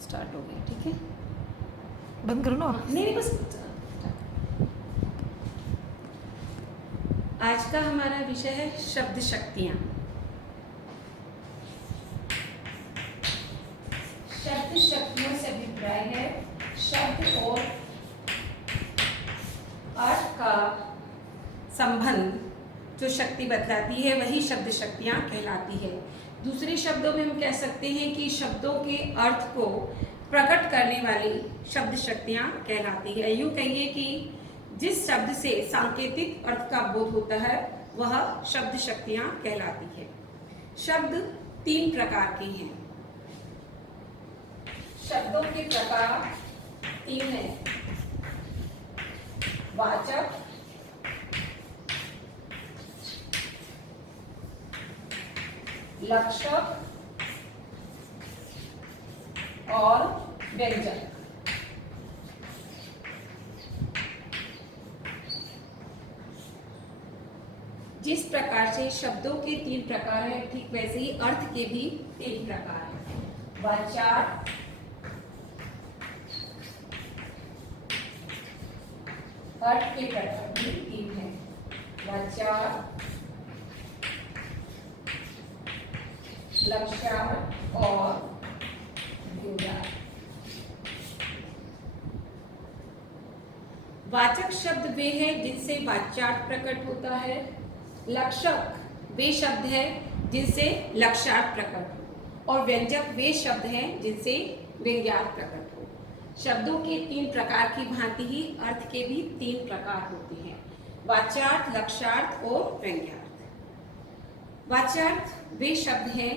Start हो गई, ठीक है। बंद करो ना। नहीं बस आज का हमारा विषय है शब्द शक्तियाँ। शब्द शक्तियों से अभिप्राय है शब्द और अर्थ का संबंध जो शक्ति बतलाती है वही शब्द शक्तियाँ कहलाती है। दूसरे शब्दों में हम कह सकते हैं कि शब्दों के अर्थ को प्रकट करने वाली शब्द शक्तियाँ कहलाती है। यूँ कहिए कि जिस शब्द से सांकेतिक अर्थ का बोध होता है वह शब्द शक्तियाँ कहलाती है। शब्द 3 प्रकार के हैं। शब्दों के प्रकार 3 हैं। वाचक, लक्षक और व्यंजक। जिस प्रकार से शब्दों के 3 प्रकार हैं, ठीक वैसे ही अर्थ के भी 3 प्रकार हैं। वाच्यार्थ, अर्थ के प्रकार भी 3 हैं। वाच्यार्थ, लक्ष्यार्थ और व्यंग्यार्थ। वाचक शब्द वे हैं जिनसे वाच्यार्थ प्रकट होता है। लक्षक वे शब्द हैं जिनसे लक्ष्यार्थ प्रकट हो और व्यंजक वे शब्द हैं जिनसे व्यंग्यार्थ प्रकट हो। शब्दों के 3 प्रकार की भांति ही अर्थ के भी 3 प्रकार होते हैं। वाच्यार्थ, लक्ष्यार्थ और व्यंग्यार्थ। वाच्यार्थ वे शब्द हैं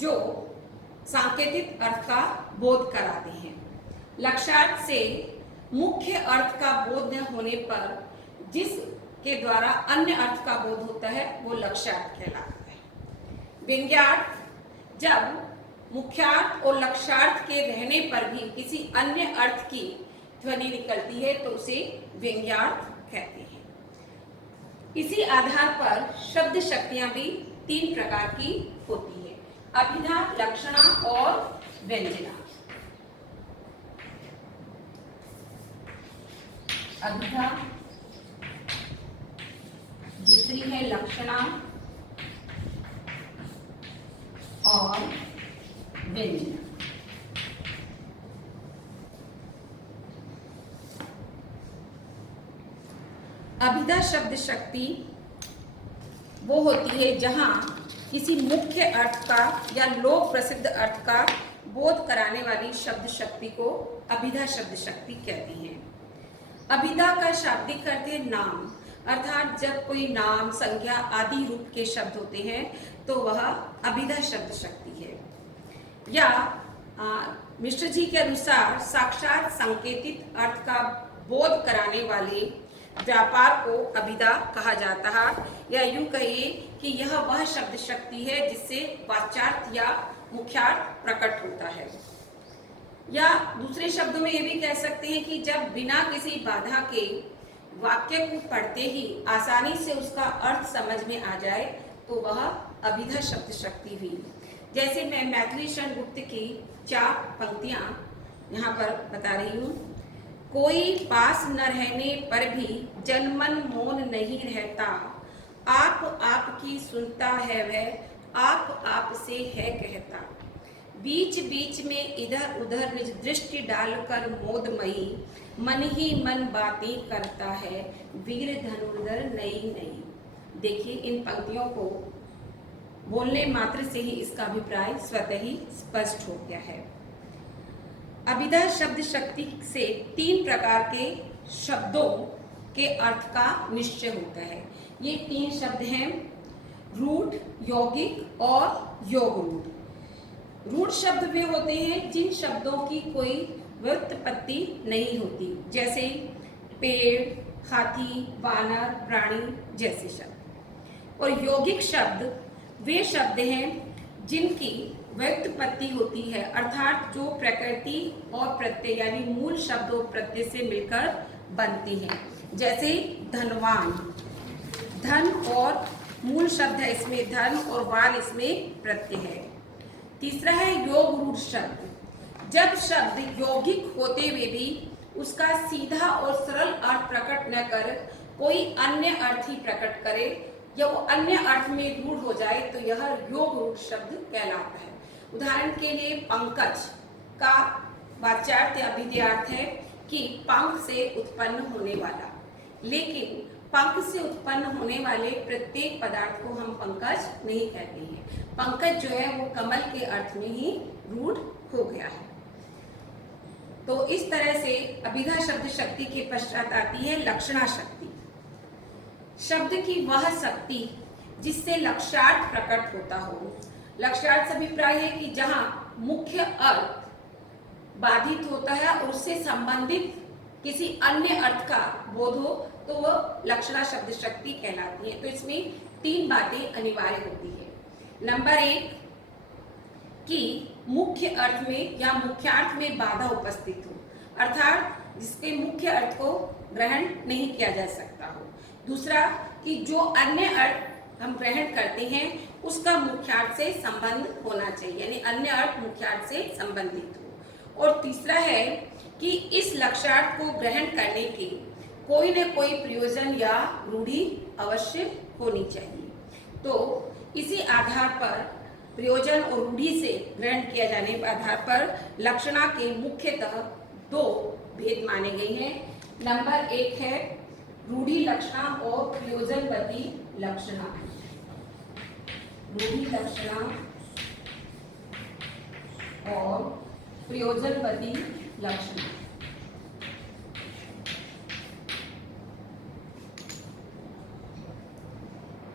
जो सांकेतिक अर्थ का बोध कराते हैं। लक्ष्यार्थ से मुख्य अर्थ का बोध न होने पर जिस के द्वारा अन्य अर्थ का बोध होता है वो लक्ष्यार्थ कहलाता है। व्यंग्यार्थ जब मुख्यार्थ और लक्ष्यार्थ के रहने पर भी किसी अन्य अर्थ की ध्वनि निकलती है तो उसे व्यंग्यार्थ कहते हैं। इसी आधार पर शब्द शक्तियां भी 3 प्रकार की होती है। अभिधा, लक्षणा और व्यंजना। अभिधा, दूसरी है लक्षणा और व्यंजना। अभिधा शब्द शक्ति वो होती है जहां किसी मुख्य अर्थ का या लोक प्रसिद्ध अर्थ का बोध कराने वाली शब्द शक्ति को अभिधा शब्द शक्ति कहते हैं। अभिधा का शाब्दिक अर्थ है नाम, अर्थात जब कोई नाम, संज्ञा आदि रूप के शब्द होते हैं तो वह अभिधा शब्द शक्ति है। या मिश्र जी के अनुसार साक्षात सांकेतिक अर्थ का बोध कराने वाले व्यापार को अभिधा कहा जाता है। या यूं कहिए कि यह वह शब्द शक्ति है जिससे वाच्यार्थ या मुख्यार्थ प्रकट होता है। या दूसरे शब्दों में ये भी कह सकते हैं कि जब बिना किसी बाधा के वाक्य को पढ़ते ही आसानी से उसका अर्थ समझ में आ जाए तो वह अभिधा शब्द शक्ति हुई। जैसे मैं मैथिली शरण गुप्त की 4 पंक्तियां यहाँ पर बता रही हूँ। कोई पास न रहने पर भी जन मन मौन नहीं रहता, आप आपकी सुनता है वह आप आप से है कहता। बीच बीच में इधर उधर निज दृष्टि डालकर मोदमयी, मन ही मन बातें करता है वीर धनुर्धर नई नई। देखिए इन पंक्तियों को बोलने मात्र से ही इसका अभिप्राय स्वतः ही स्पष्ट हो गया है। अभिधा शब्द शक्ति से 3 प्रकार के शब्दों के अर्थ का निश्चय होता है। ये 3 शब्द हैं रूढ़, यौगिक और योग रूढ़। रूढ़ शब्द वे होते हैं जिन शब्दों की कोई व्युत्पत्ति नहीं होती, जैसे पेड़, हाथी, वानर, प्राणी जैसे शब्द। और यौगिक शब्द वे शब्द हैं जिनकी व्युत्पत्ति होती है, अर्थात जो प्रकृति और प्रत्यय यानी मूल शब्द और प्रत्यय से मिलकर बनती हैं। जैसे धनवान, धन और मूल शब्द है इसमें धन और वान इसमें प्रत्यय है। तीसरा है योग रूढ़ शब्द, जब शब्द यौगिक होते हुए भी उसका सीधा और सरल अर्थ प्रकट न कर कोई अन्य अर्थ ही प्रकट करे या वो अन्य अर्थ में रूढ़ हो जाए तो यह योग रूढ़ शब्द कहलाता है। उदाहरण के लिए पंकज का वाच्यार्थ या विधेयार्थ है कि पंख से उत्पन्न होने वाला, लेकिन पंख से उत्पन्न होने वाले प्रत्येक पदार्थ को हम पंकज नहीं कहते हैं। पंकज जो है वो कमल के अर्थ में ही रूढ़ हो गया है। तो इस तरह से अभिधा शब्द शक्ति के पश्चात आती है लक्षणा शक्ति। शब्द की वह शक्ति जिससे लक्ष्यार्थ प्रकट होता हो। लक्ष्यार्थ से अभिप्राय है कि जहां मुख्य अर्थ बाधित होता है और उससे संबंधित किसी अन्य अर्थ का बोध हो तो वह लक्षणा शब्द शक्ति कहलाती है। तो इसमें 3 बातें अनिवार्य होती है। नंबर 1 कि मुख्य अर्थ में या मुख्यार्थ में बाधा उपस्थित हो, अर्थात जिसके मुख्य अर्थ को ग्रहण नहीं किया जा सकता हो। दूसरा कि जो अन्य अर्थ हम ग्रहण करते हैं उसका मुख्यार्थ से संबंध होना चाहिए, यानी अन्य अर्थ मुख्यार्थ से संबंधित हो। और तीसरा है कि इस लक्ष्यार्थ को ग्रहण करने के कोई न कोई प्रयोजन या रूढ़ी अवश्य होनी चाहिए। तो इसी आधार पर प्रयोजन और रूढ़ी से ग्रहण किया जाने के आधार पर लक्षणा के मुख्यतः 2 भेद माने गए हैं। नंबर 1 है रूढ़ी लक्षणा और प्रयोजनवती लक्षणा। रूढ़ी लक्षणा और प्रयोजनवती लक्षणा।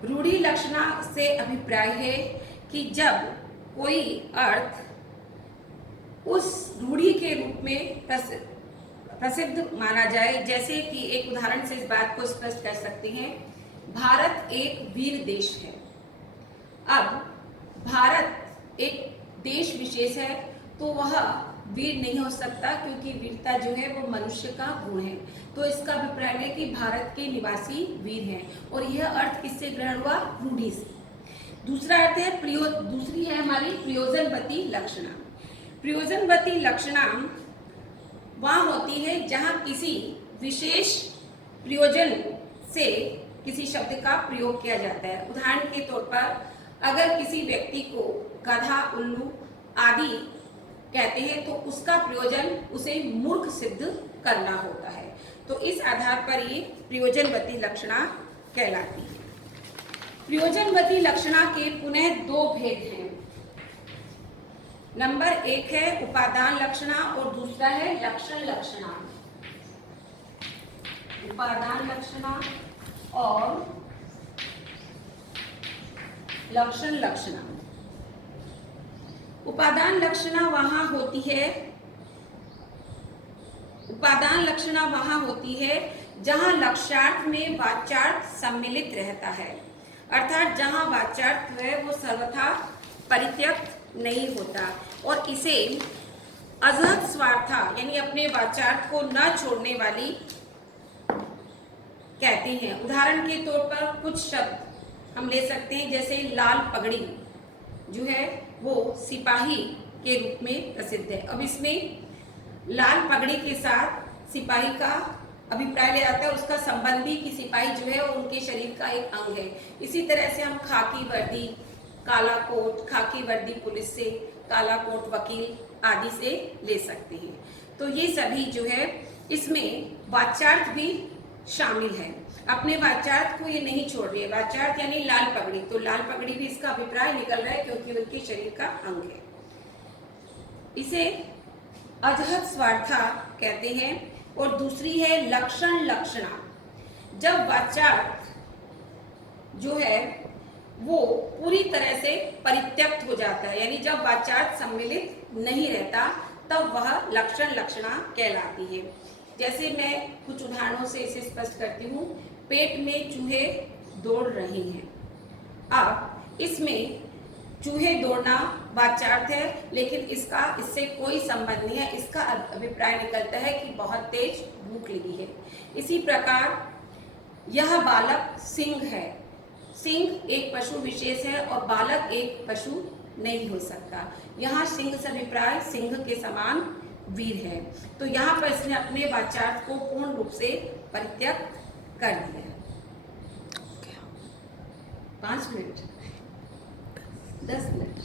रूढ़ी लक्षणा से अभिप्राय है कि जब कोई अर्थ उस रूढ़ी के रूप में प्रसिद्ध माना जाए, जैसे कि एक उदाहरण से इस बात को स्पष्ट कर सकते हैं। भारत एक वीर देश है। अब भारत एक देश विशेष है तो वह वीर नहीं हो सकता, क्योंकि वीरता जो है वो मनुष्य का गुण है। तो इसका अभिप्राय है कि भारत के निवासी वीर हैं, और यह अर्थ किससे ग्रहण हुआ? रूढ़ी से। दूसरा अर्थ है दूसरी है हमारी प्रयोजनवती लक्षणा। प्रयोजनवती लक्षणा वहाँ होती है जहाँ किसी विशेष प्रयोजन से किसी शब्द का प्रयोग किया जाता है। उदाहरण के तौर पर अगर किसी व्यक्ति को गधा, उल्लू आदि कहते हैं तो उसका प्रयोजन उसे मूर्ख सिद्ध करना होता है। तो इस आधार पर ये प्रयोजनवती लक्षणा कहलाती है। प्रयोजनवती लक्षणा के पुनः 2 भेद हैं। नंबर 1 है उपादान लक्षणा और दूसरा है लक्षण लक्षणा। उपादान लक्षणा और लक्षण लक्षणा। उपादान लक्षणा वहाँ होती है जहाँ लक्ष्यार्थ में वाच्यार्थ सम्मिलित रहता है, अर्थात जहाँ वाच्यार्थ है वो सर्वथा परित्यक्त नहीं होता और इसे अजहत स्वार्था यानी अपने वाच्यार्थ को न छोड़ने वाली कहते हैं। उदाहरण के तौर पर कुछ शब्द हम ले सकते हैं, जैसे लाल पगड़ी जो है वो सिपाही के रूप में प्रसिद्ध है। अब इसमें लाल पगड़ी के साथ सिपाही का अभिप्राय ले आता है, उसका संबंधी कि सिपाही जो है वो उनके शरीर का एक अंग है। इसी तरह से हम खाकी वर्दी, काला कोट, खाकी वर्दी पुलिस से, काला कोट वकील आदि से ले सकते हैं। तो ये सभी जो है इसमें वाच्यार्थ भी शामिल है। अपने वाच्यार्थ को ये नहीं छोड़ रही है। वाच्यार्थ यानी लाल पगड़ी, तो लाल पगड़ी भी इसका अभिप्राय निकल रहा है क्योंकि उनके शरीर का अंग है। इसे अजहत स्वार्था कहते हैं। और दूसरी है लक्षण लक्षणा। जब वाच्यार्थ जो है वो पूरी तरह से परित्यक्त हो जाता है, यानी जब वाच्यार्थ सम्मिलित नहीं रहता तब वह लक्षण लक्षणा कहलाती है। जैसे मैं कुछ उदाहरणों से इसे स्पष्ट करती हूँ। पेट में चूहे दौड़ रहे हैं। अब इसमें चूहे दौड़ना वाच्यार्थ है, लेकिन इससे कोई संबंध नहीं है। इसका अभिप्राय निकलता है कि बहुत तेज भूख लगी है। इसी प्रकार यह बालक सिंह है। सिंह एक पशु विशेष है और बालक एक पशु नहीं हो सकता। यहाँ सिंह सभिप्राय सिंह के समान वीर है। तो यहाँ पर इसने अपने वाचार्थ को पूर्ण रूप से परित्यक्त कर दिया। 5 मिनट 10 मिनट